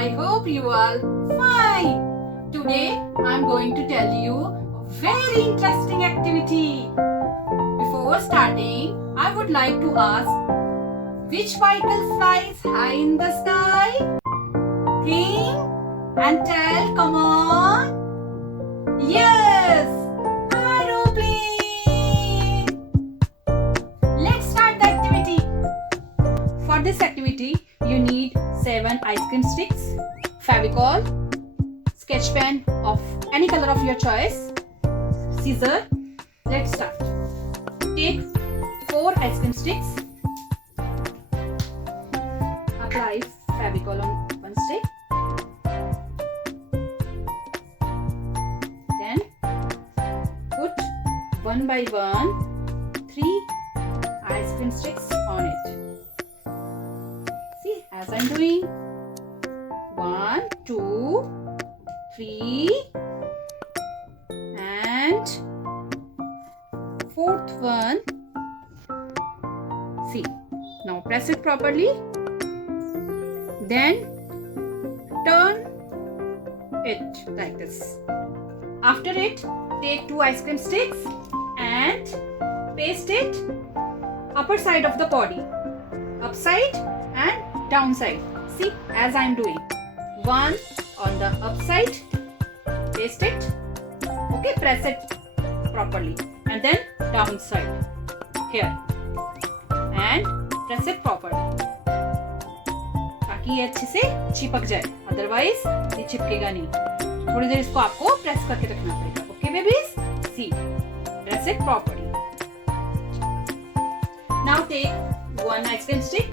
I hope you all fine. Today I'm going to tell you a very interesting activity. Before starting, I would like to ask, which vehicle flies high in the sky? Think and tell, come on. Yes, aeroplane. Let's start the activity. For this activity, you need 7 ice cream sticks, Fevicol, sketch pen of any color of your choice, scissor. Let's start. Take 4 ice cream sticks. Apply Fevicol on one stick. Then put one by one 3 ice cream sticks on it. See, as I'm doing. 1, 2, 3 and 4th one. See, now press it properly. Then turn it like this. After it, take 2 ice cream sticks and paste it upper side of the body, upside and downside. See, as I am doing. 1 on the upside, paste it. Okay, press it properly, and then downside here and press it properly ताकि ये अच्छे से चिपक जाए, otherwise ये चिपकेगा नहीं. थोड़ी देर इसको आपको प्रेस करके रखना पड़ेगा. Okay babies, see, press it properly. Now take 1 ice cream stick,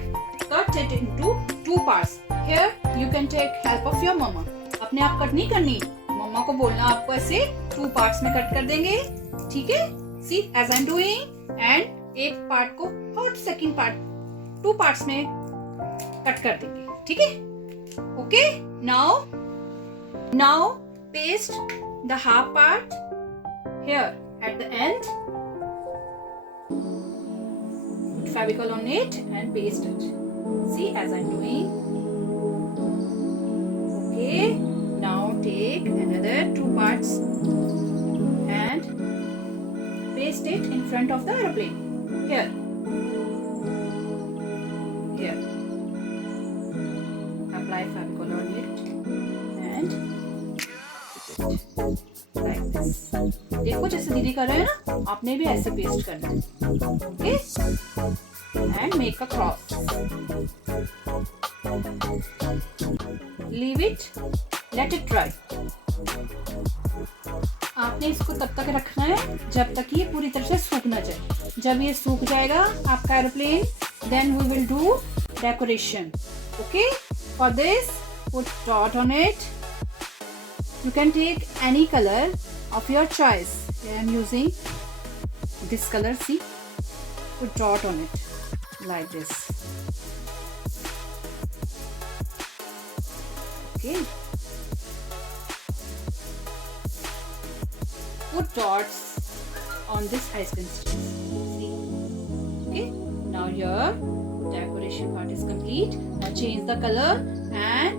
cut it into 2 parts. Here you can take help of your mama. अपने आप कट नहीं करनी, मम्मा को बोलना आपको ऐसे 2 parts में कट कर देंगे. ठीक है? See, as I'm doing, and एक पार्ट को और सेकंड पार्ट 2 parts में कट कर देंगे. ठीक है? Okay? Now paste the half part here at the end. Put Fevicol on it and paste it. See, as I'm doing. Okay, now take another 2 parts and paste it in front of the aeroplane. Here. Apply Fevicol on it and like this. देखो जैसे दीदी कर रहे हैं ना, आपने भी ऐसे पेस्ट करना है. Okay? And make a cross. Leave it, let it dry. आपने इसको तब तक रखना है जब तक ये पूरी तरह से सूख ना जाए. जब ये सूख जाएगा आपका aeroplane, then we will do decoration. Okay? For this, put dot on it. You can take any color of your choice. I am using this color. See, put dot on it like this. Okay. Put dots on this ice cream stick. See. Okay. Now your decoration part is complete. Now change the color and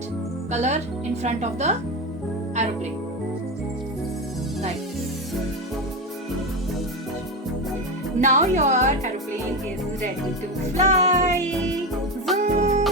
color in front of the aeroplane. Like this. Now your aeroplane is ready to fly. Zoom.